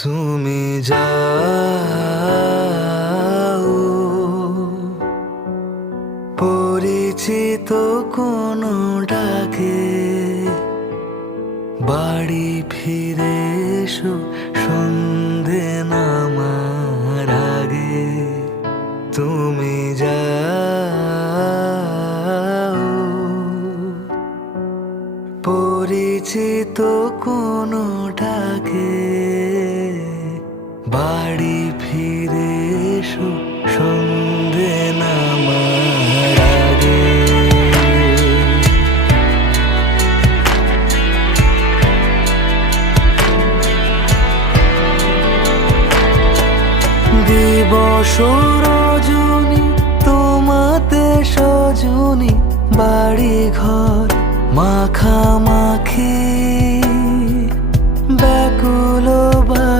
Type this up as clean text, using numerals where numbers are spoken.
তুমি যাও পরিচিত কোনো ডাকে, বাড়ি ফিরে এসো সন্ধে নামার আগে। তুমি যাও পরিচিত কোনো ডাকে, বাড়ি ফিরে এসো সন্ধে নামার আগে। দিবস রজনী তোমাতে সজনী, বাড়ি ঘর মাখামাখি